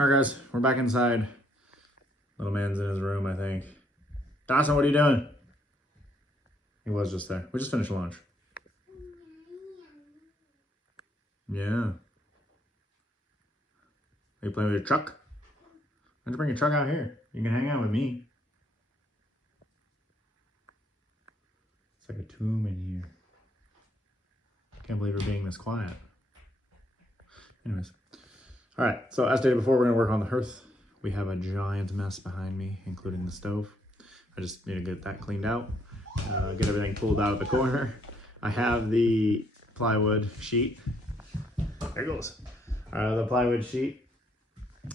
All right, guys, we're back inside. Little man's in his room, I think. Dawson, what are you doing? He was just there. We just finished lunch. Yeah. Are you playing with your truck? Why don't you bring your truck out here? You can hang out with me. It's like a tomb in here. Can't believe we're being this quiet. Anyways. All right, so as stated before, we're gonna work on the hearth. We have a giant mess behind me, including the stove. I just need to get that cleaned out, get everything pulled out of the corner. I have the plywood sheet. There it goes. The plywood sheet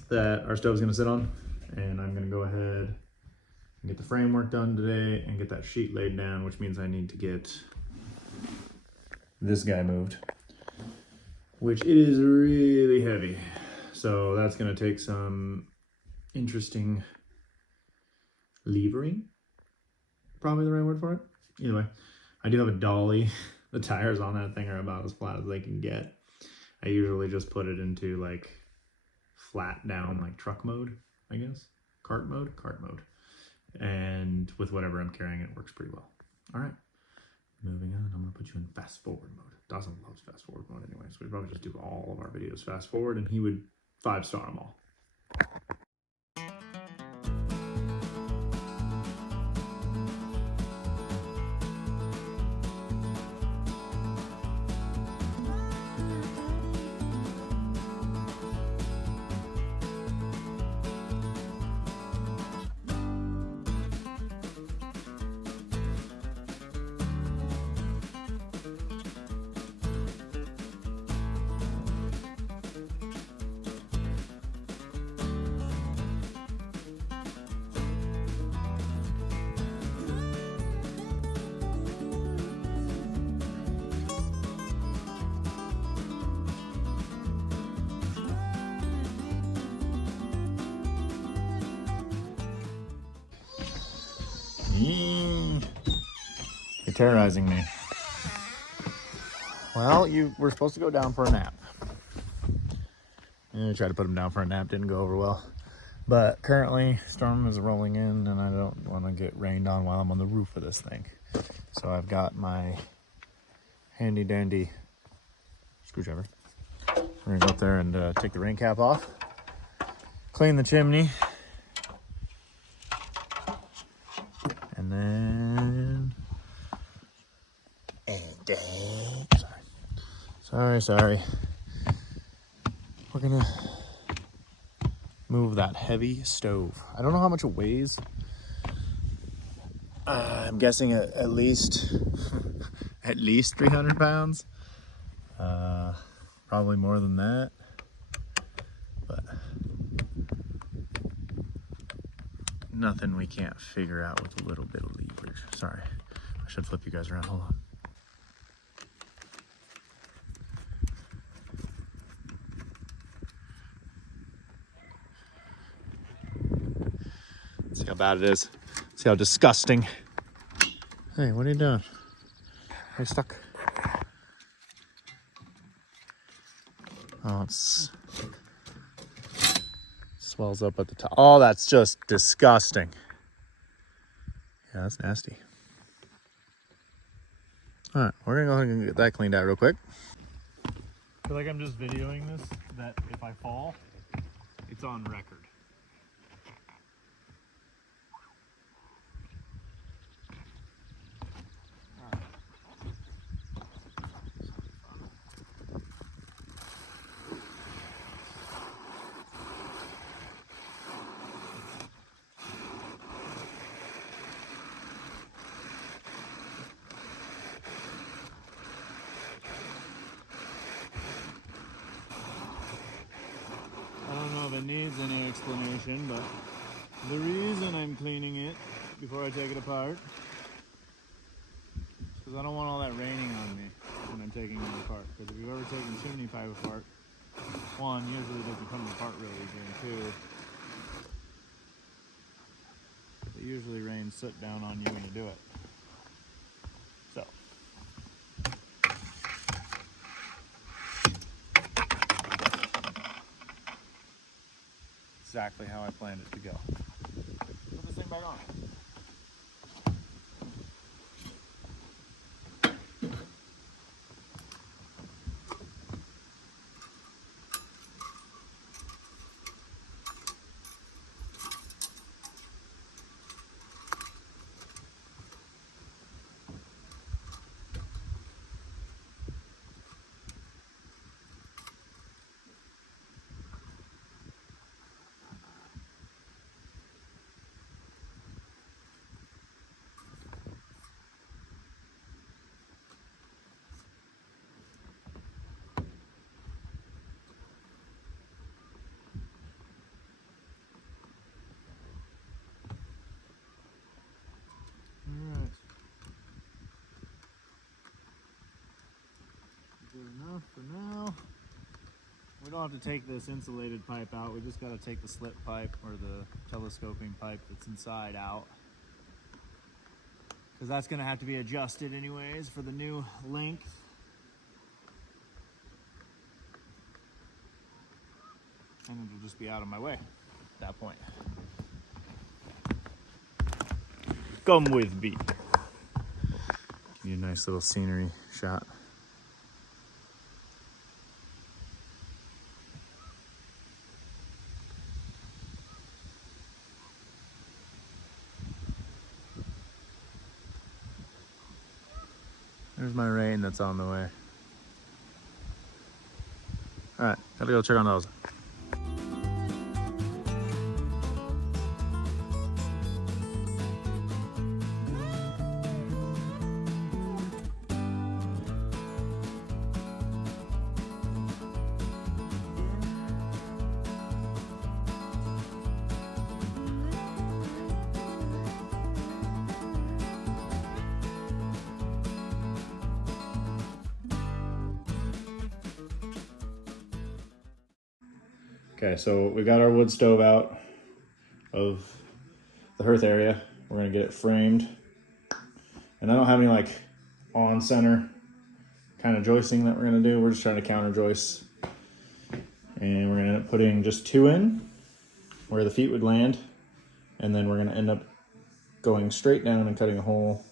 that our stove's gonna sit on, and I'm gonna go ahead and get the framework done today and get that sheet laid down, which means I need to get this guy moved, which it is really heavy. So that's gonna take some interesting levering, probably the right word for it. Either way, I do have a dolly. The tires on that thing are about as flat as they can get. I usually just put it into like flat down, like truck mode, I guess. Cart mode. And with whatever I'm carrying, it works pretty well. All right, moving on. I'm gonna put you in fast forward mode. Dawson loves fast forward mode anyway, so we'd probably just do all of our videos fast forward and he would 5-star them all. You're terrorizing me. Well, you were supposed to go down for a nap. I tried to put him down for a nap, didn't go over well. But currently, storm is rolling in and I don't want to get rained on while I'm on the roof of this thing. So I've got my handy dandy screwdriver. We're gonna go up there and take the rain cap off, clean the chimney, and then sorry. We're gonna move that heavy stove. I don't know how much it weighs. I'm guessing at least 300 pounds. Probably more than that. But nothing we can't figure out with a little bit of leverage. Sorry, I should flip you guys around. Hold on. See how bad it is. See how disgusting. Hey, what are you doing? Are you stuck? Oh, it's swells up at the top. Oh, that's just disgusting. Yeah, that's nasty. All right, we're gonna go ahead and get that cleaned out real quick. I feel like I'm just videoing this, that if I fall, it's on record. It needs any explanation, but the reason I'm cleaning it before I take it apart is because I don't want all that raining on me when I'm taking it apart. Because if you've ever taken chimney pipe apart, one, usually it doesn't come apart really easy, and two, it usually rains soot down on you when you do it. So exactly how I planned it to go. Put this thing back on. Alright. Good enough for now. We don't have to take this insulated pipe out. We just got to take the slip pipe or the telescoping pipe that's inside out. Because that's going to have to be adjusted anyways for the new length. And it'll just be out of my way at that point. Come with me. Give you a nice little scenery shot. There's my rain that's on the way. All right, gotta go check on those. Okay, so we got our wood stove out of the hearth area. We're gonna get it framed. And I don't have any like on center kind of joisting that we're gonna do. We're just trying to counter joist. And we're gonna end up putting just 2 in where the feet would land. And then we're gonna end up going straight down and cutting a hole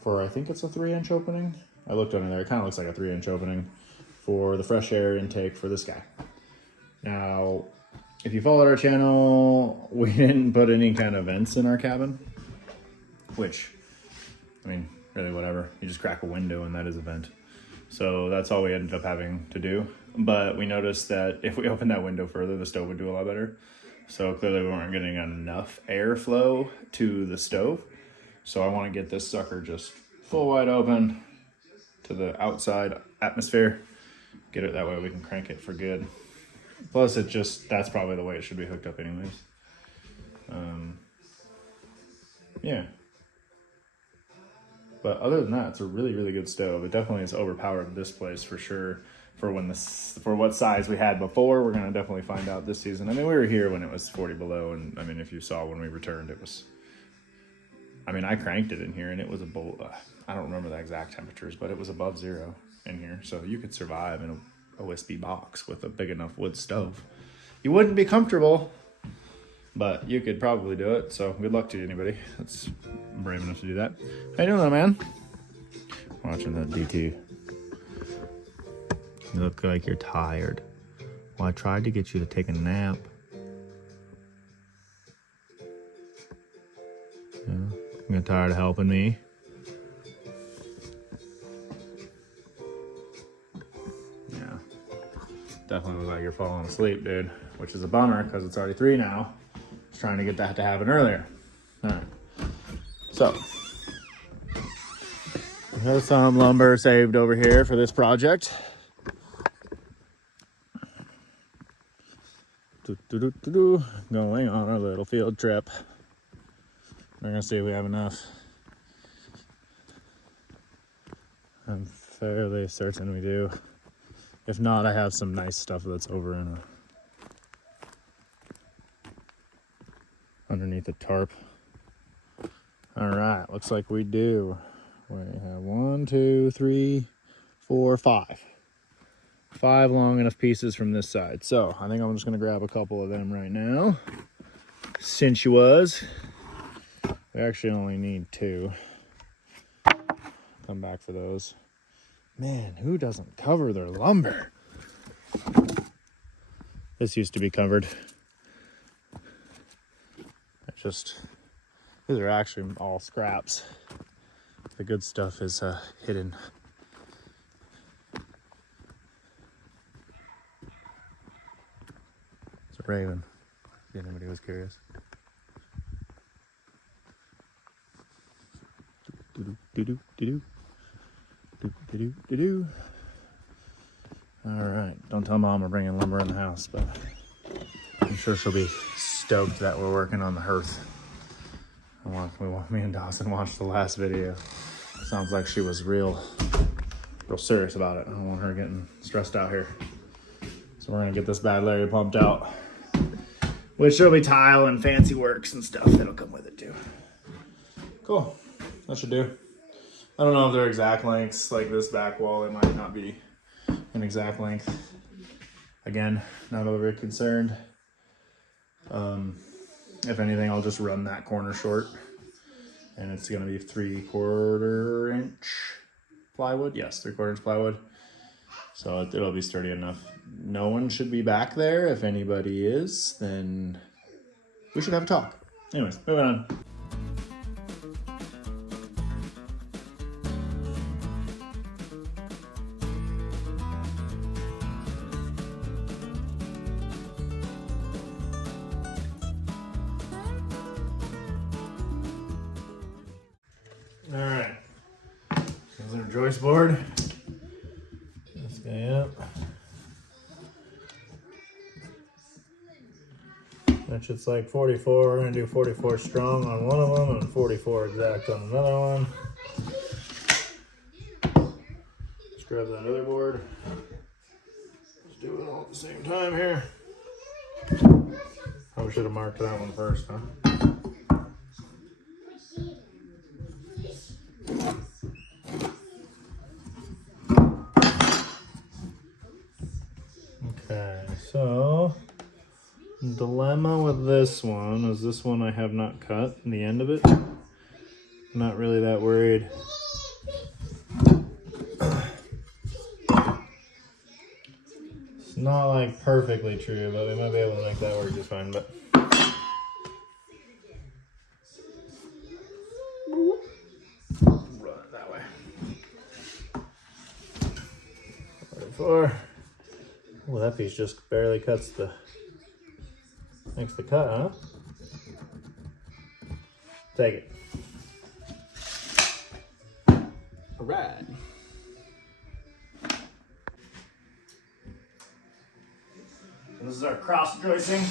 for, I think it's a 3-inch opening. I looked under there, it kind of looks like a 3-inch opening for the fresh air intake for this guy. Now, if you followed our channel, we didn't put any kind of vents in our cabin, which, I mean, really whatever. You just crack a window and that is a vent. So that's all we ended up having to do. But we noticed that if we opened that window further, the stove would do a lot better. So clearly we weren't getting enough airflow to the stove. So I want to get this sucker just full wide open to the outside atmosphere. Get it that way we can crank it for good. Plus, that's probably the way it should be hooked up anyways. Yeah. But other than that, it's a really, really good stove. It definitely has overpowered this place for sure. For what size we had before, we're gonna definitely find out this season. I mean, we were here when it was 40 below, and I mean, if you saw when we returned, it was. I mean, I cranked it in here, and it was I don't remember the exact temperatures, but it was above 0 in here, so you could survive in a wispy box with a big enough wood stove. You wouldn't be comfortable, but you could probably do it. So good luck to anybody that's brave enough to do that. How you doing though, man? Watching that DT. You look like you're tired. Well, I tried to get you to take a nap. Yeah, you get tired of helping me? Definitely looks like you're falling asleep, dude, which is a bummer because it's already 3 now. Just trying to get that to happen earlier. All right. So, we have some lumber saved over here for this project. Going on our little field trip. We're gonna see if we have enough. I'm fairly certain we do. If not, I have some nice stuff that's over in underneath the tarp. All right, looks like we do. We have 1, 2, 3, 4, 5. 5 long enough pieces from this side. So I think I'm just gonna grab a couple of them right now. Sensuous. We actually only need 2. Come back for those. Man, who doesn't cover their lumber? This used to be covered. These are actually all scraps. The good stuff is hidden. It's a raven, if anybody was curious. All right, don't tell Mom we're bringing lumber in the house, but I'm sure she'll be stoked that we're working on the hearth. Me and Dawson watched the last video. Sounds like she was real serious about it. I don't want her getting stressed out here. So we're gonna get this bad Larry pumped out, which there'll be tile and fancy works and stuff that'll come with it too. Cool, that should do. I don't know if they're exact lengths, like this back wall, it might not be an exact length. Again, not overly concerned. If anything, I'll just run that corner short, and it's gonna be 3/4 inch plywood. Yes, 3/4 inch plywood. So it'll be sturdy enough. No one should be back there. If anybody is, then we should have a talk. Anyways, moving on. All right, here's our joist board. This guy up. Which it's like 44. We're gonna do 44 strong on one of them and 44 exact on another one. Let's grab that other board. Let's do it all at the same time here. Probably should have marked that one first, huh? Okay, so dilemma with this one is this one I have not cut in the end of it. I'm not really that worried. It's not like perfectly true, but we might be able to make that work just fine. But run it that way. 44. Well, that piece just barely makes the cut, huh? Take it. All right. This is our cross joisting.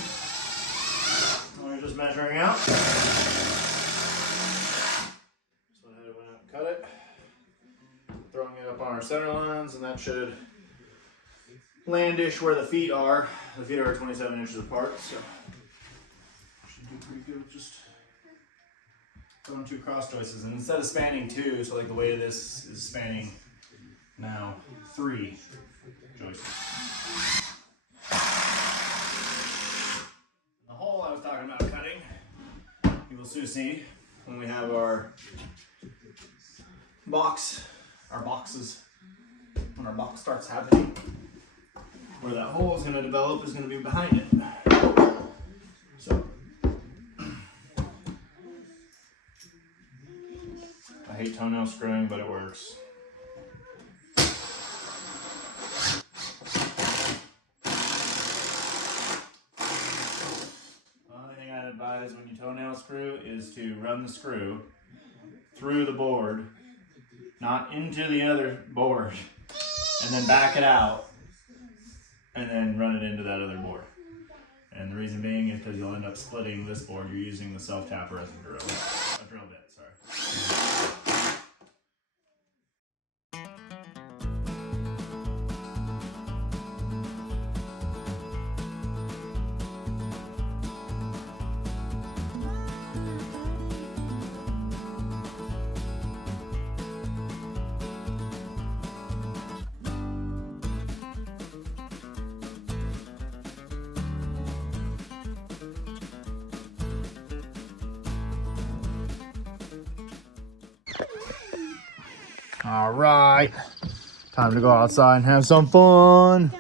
We're just measuring out. So I went out and cut it. Throwing it up on our center lines, and that should landish where the feet are. The feet are 27 inches apart, so should do pretty good with just throwing 2 cross joists. And instead of spanning 2, so like the weight of this is spanning now 3 joists. The hole I was talking about cutting, you will soon see when we have our boxes, when our box starts happening. Where that hole is going to develop is going to be behind it. So, I hate toenail screwing, but it works. The only thing I'd advise when you toenail screw is to run the screw through the board, not into the other board, and then back it out. And then run it into that other board. And the reason being is because you'll end up splitting this board. You're using the self-tapper as a drill bit, sorry. All right. Time to go outside and have some fun.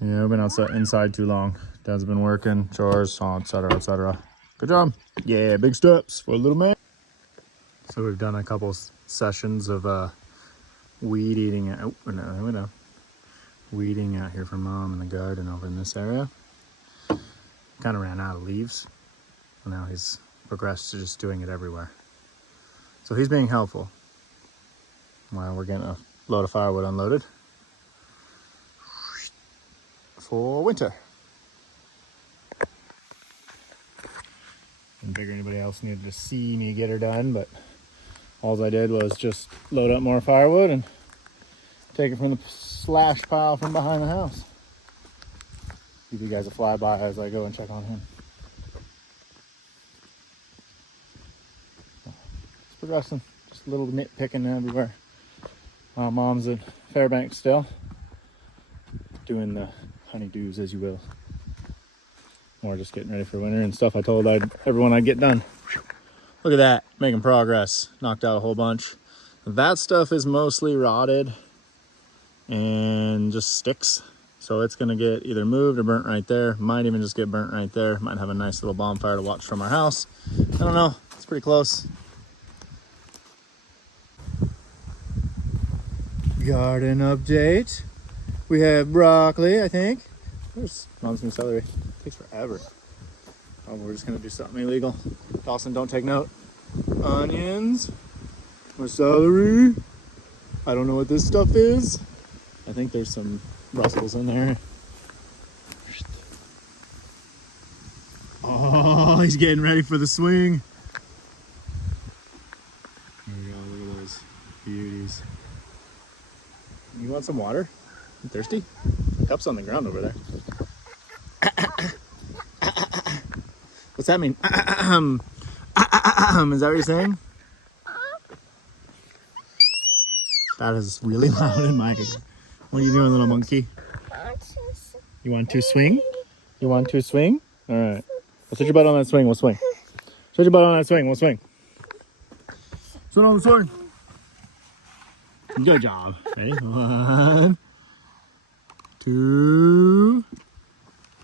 Yeah, I've been inside too long. Dad's been working, chores, etc., etc. Good job. Yeah, big steps for a little man. So we've done a couple sessions of weed eating. Weeding out here for Mom in the garden over in this area. Kind of ran out of leaves. And now he's progressed to just doing it everywhere. So he's being helpful. While we're getting a load of firewood unloaded for winter. Didn't figure anybody else needed to see me get her done, but all I did was just load up more firewood and take it from the slash pile from behind the house. Give you guys a flyby as I go and check on him. It's progressing, just a little nitpicking everywhere. Mom's in Fairbanks still, doing the honeydews, as you will. More just getting ready for winter and stuff I told everyone I'd get done. Look at that, making progress. Knocked out a whole bunch. That stuff is mostly rotted and just sticks. So it's gonna get either moved or burnt right there. Might even just get burnt right there. Might have a nice little bonfire to watch from our house. I don't know, it's pretty close. Garden update. We have broccoli, I think. Where's Mom's new celery? It takes forever. Oh, we're just gonna do something illegal. Dawson, don't take note. Onions. More celery. I don't know what this stuff is. I think there's some Brussels in there. Oh, he's getting ready for the swing. There we go, look at those beauties. You want some water? You thirsty? The cup's on the ground over there. What's that mean? Is that what you're saying? That is really loud in my ear. What are you doing, little monkey? You want to swing? You want to swing? All right. Well, sit your butt on that swing. We'll swing. Sit your butt on that swing. We'll swing. Sit on the swing. Good job. Ready? 1, 2,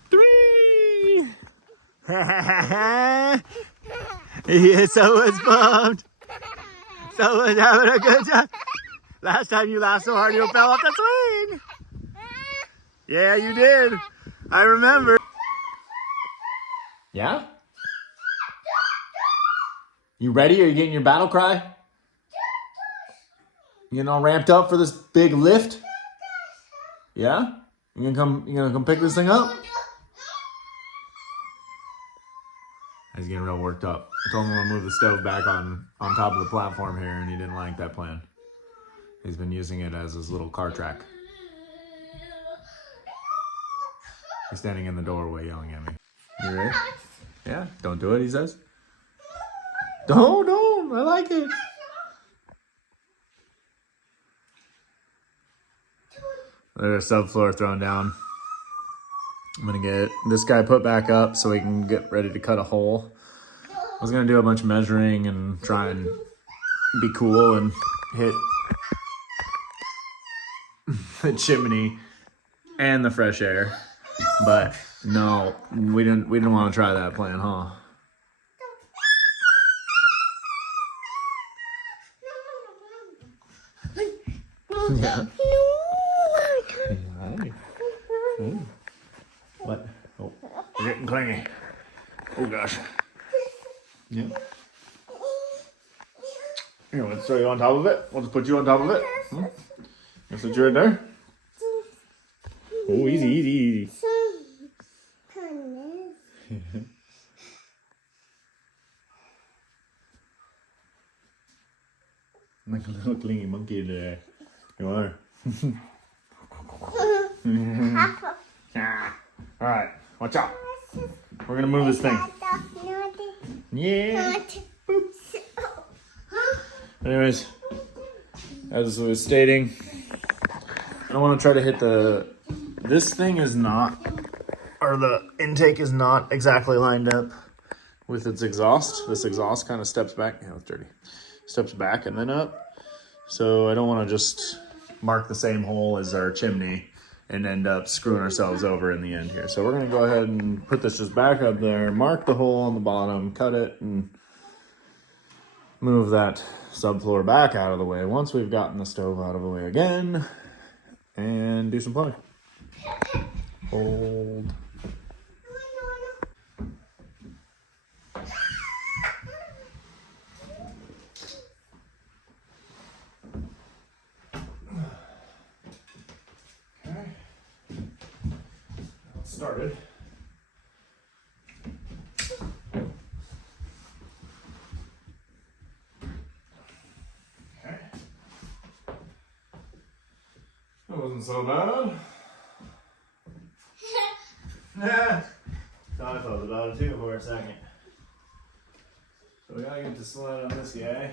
3. Yeah, someone's pumped. Someone's having a good time. Last time you laughed so hard you fell off the swing. Yeah, you did. I remember. Yeah? You ready? Are you getting your battle cry? You getting all ramped up for this big lift? Yeah? You gonna come pick this thing up? He's getting real worked up. I told him I'm gonna move the stove back on top of the platform here, and he didn't like that plan. He's been using it as his little car track. He's standing in the doorway yelling at me. You ready? Yeah, don't do it, he says. Don't, I like it. There's a subfloor thrown down. I'm gonna get this guy put back up so we can get ready to cut a hole. I was gonna do a bunch of measuring and try and be cool and hit the chimney and the fresh air, but no, we didn't want to try that plan, huh? Yeah. What? Oh, we're getting clingy. Oh gosh. Yeah. Here, let's throw you on top of it. We'll just put you on top of it. Guess that you're in there. Oh, easy. Like a little clingy monkey today. You are. Alright, watch out. We're gonna move this thing. Yeah. Anyways, as I was stating, I don't want to try to hit this thing is not, or the intake is not exactly lined up with its exhaust. This exhaust kind of steps back. Yeah, it's dirty. Steps back and then up. So I don't want to just mark the same hole as our chimney and end up screwing ourselves over in the end here. So we're gonna go ahead and put this just back up there, mark the hole on the bottom, cut it, and move that subfloor back out of the way once we've gotten the stove out of the way again, and do some plumbing. Hold. Okay. Now it's started. That wasn't so bad. Nah. I thought about it too for a second. So we gotta get the slide on this guy.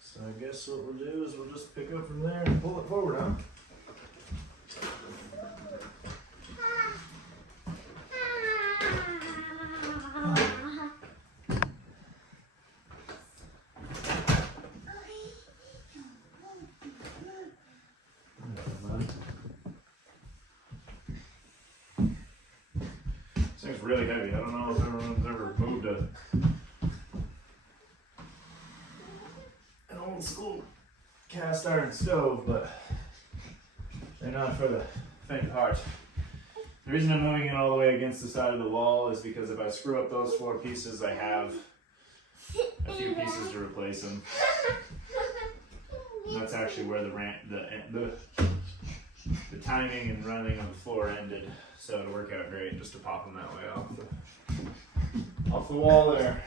So I guess what we'll do is we'll just pick up from there and pull it forward, huh? This thing's really heavy. I don't know if everyone's ever moved an old school cast iron stove, but they're not for the faint of heart. The reason I'm moving it all the way against the side of the wall is because if I screw up those 4 pieces, I have a few pieces to replace them. And that's actually where the timing and running of the floor ended. So it'll work out great just to pop them that way off the wall there.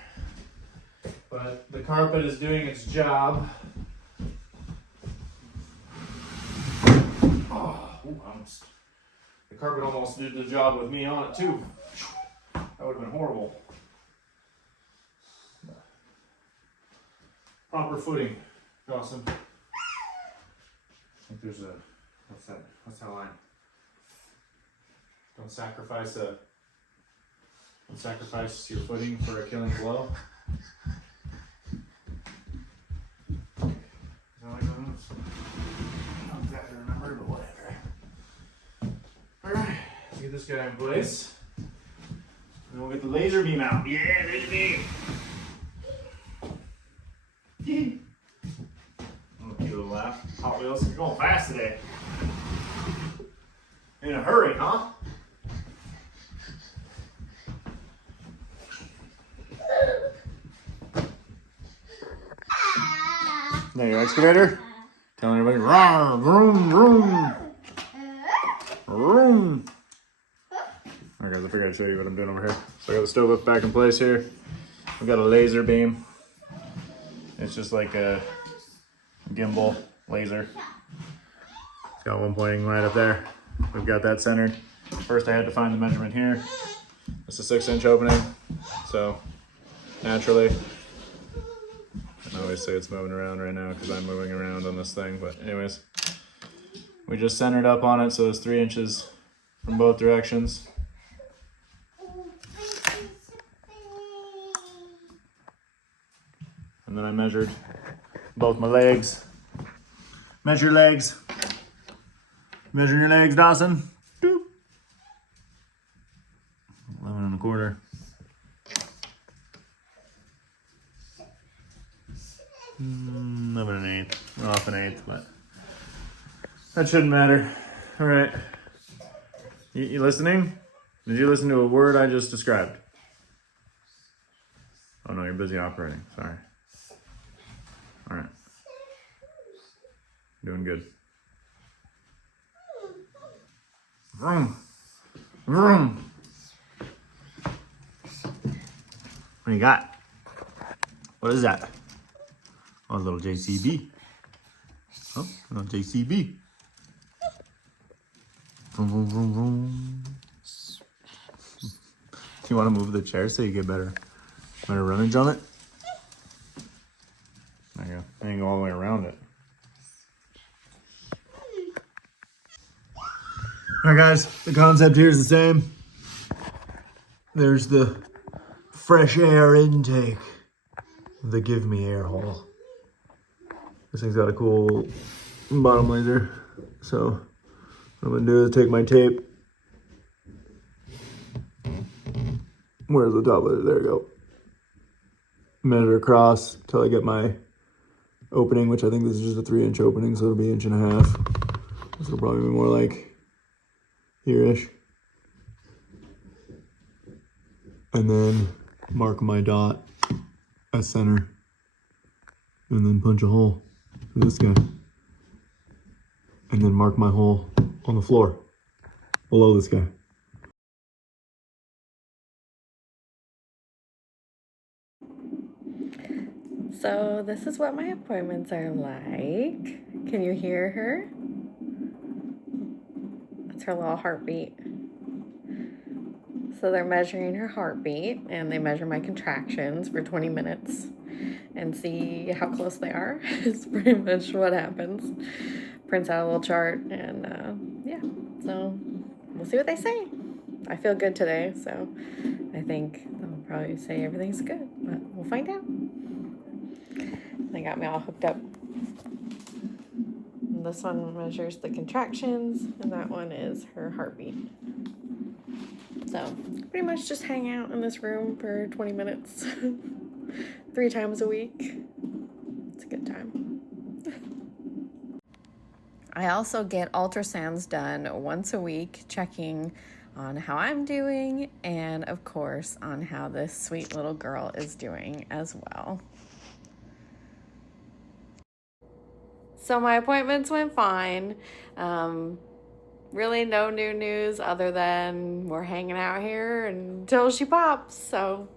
But the carpet is doing its job. Oh, the carpet almost did the job with me on it too. That would have been horrible. Proper footing, Dawson. I think there's a, what's that line? Don't sacrifice your footing for a killing blow. I don't exactly remember, but whatever. Alright, let's get this guy in place. And we'll get the laser beam out. Yeah, laser beam! Oh, cute little laugh. Hot Wheels, you're going fast today. In a hurry, huh? There, your excavator. Telling everybody, rawr, vroom, vroom, vroom. Alright guys, I figured I'd show you what I'm doing over here. So I got the stove up back in place here. We've got a laser beam. It's just like a gimbal laser. It's got one pointing right up there. We've got that centered. First I had to find the measurement here. It's a 6-inch opening. So naturally, I always say it's moving around right now because I'm moving around on this thing, but anyways, we just centered up on it so it's 3 inches from both directions. And then I measured both my legs. Measure your legs. Measure your legs, Dawson. Doop. 11 1/4. An eighth, off an eighth, but that shouldn't matter. All right, you listening? Did you listen to a word I just described? Oh no, you're busy operating. Sorry. All right, doing good. Vroom, vroom. What do you got? What is that? Oh, a little JCB. Oh, a little JCB. Vroom, vroom, vroom, vroom. Do you want to move the chair so you get better runnage on it? There you go. And you go all the way around it. Alright guys, the concept here is the same. There's the fresh air intake. the Give Me Air hole. This thing's got a cool bottom laser. So what I'm gonna do is take my tape. Where's the top laser? There we go. Measure across till I get my opening, which I think this is just a 3-inch opening, so it'll be 1.5 inches. This will probably be more like here-ish. And then mark my dot as center. And then punch a hole for this guy. And then mark my hole on the floor below this guy. So this is what my appointments are like. Can you hear her? That's her little heartbeat. So they're measuring her heartbeat, and they measure my contractions for 20 minutes and see how close they are. It's pretty much what happens. Prints out a little chart, and yeah, so we'll see what they say. I feel good today, so I think they'll probably say everything's good, but we'll find out. They got me all hooked up. And this one measures the contractions, and that one is her heartbeat. So pretty much just hang out in this room for 20 minutes, 3 times a week. It's a good time. I also get ultrasounds done once a week, checking on how I'm doing, and of course on how this sweet little girl is doing as well. So my appointments went fine. Really no new news other than we're hanging out here until she pops. So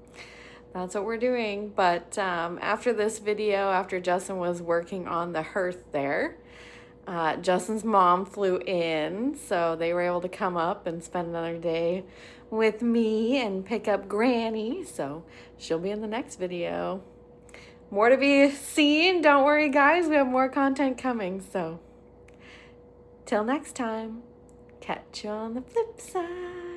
that's what we're doing. But after this video, after Justin was working on the hearth there, Justin's mom flew in. So they were able to come up and spend another day with me and pick up Granny. So she'll be in the next video. More to be seen. Don't worry, guys. We have more content coming. So till next time. Catch you on the flip side.